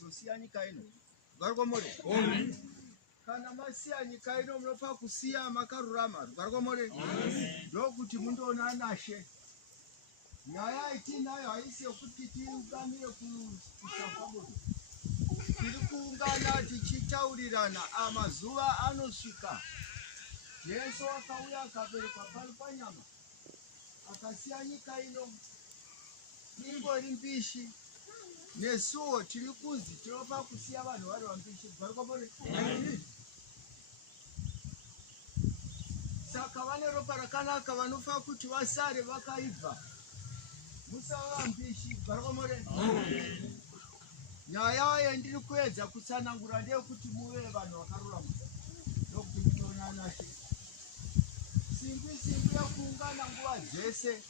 musosiya nyika ino. Garkomore. Kana masiya nyika ino munofa kusiya makarurama. Garkomore. Ndokuti mundoona nashe. Nyaya itinayo haisi yokuti tiunganire kusafabudu. Tiri kuungana tichitaurirana amazuva anosvika. Yesu akauya akaberekwa pari panyama. Akasiya nyika ino ingori mbishi. Nesuwo tiri kunzi tinofa kusiya vanhu vari vambishi. Garkomore. Saka vane ropa rakanaka vanofa kuti vasare vakaibva. Musava vambishi. Garkomore. Nyaya yendiri kuedza kutsanangura ndeyekuti muve vanhu vakarurama. Ndokuti munoona nashe. Simbi yakuungana nguva dzese.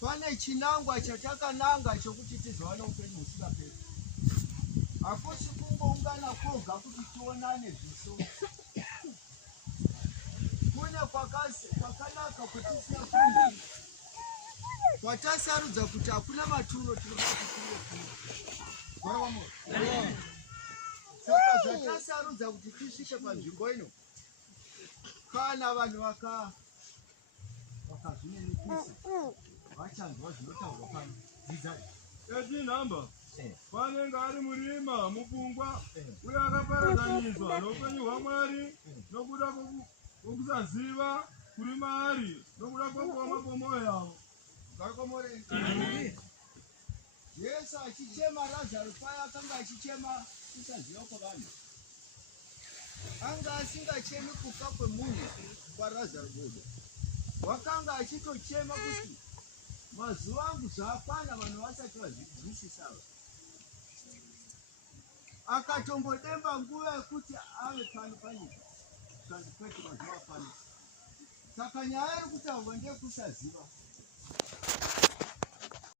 Pane chinangwa chatakananga chokuti tizowana upenyu husingaperi. Hakusi kungoungana kwoga kuti tionane zviso. Kune kwakanaka kwatisina kunge. Kwatasarudza kuti hakuna maturo tinofa kusiya. Garkomore. Saka zvatasarudza kuti tisvike panzvimbo ino. Kana vanhu vakazvininipisa vachanzwa zvinotaurwa pano. Dzidzai. Etinhamba panenge ari murima mupfungwa uye akaparadzanizwa noupenyu hwaMwari nokuda kwokusaziva kuri maari nokuda kwokuva mapomoyo yavo. Garkomore. Yesu achichema Lazaro paya akanga achichema kusaziva kwavanhu. Anga asingachemi kufa kwemunhu kwaLazaro bodo. Wakanga achitochema kuti mazuva angu zvakwana vanhu vasati vazvinzwisisa. Akatombodemba nguva yekuti ave pano panyika. Kanzi kwete mazuva pano. Saka nyaya iri kutaurwa ndeyekusaziva.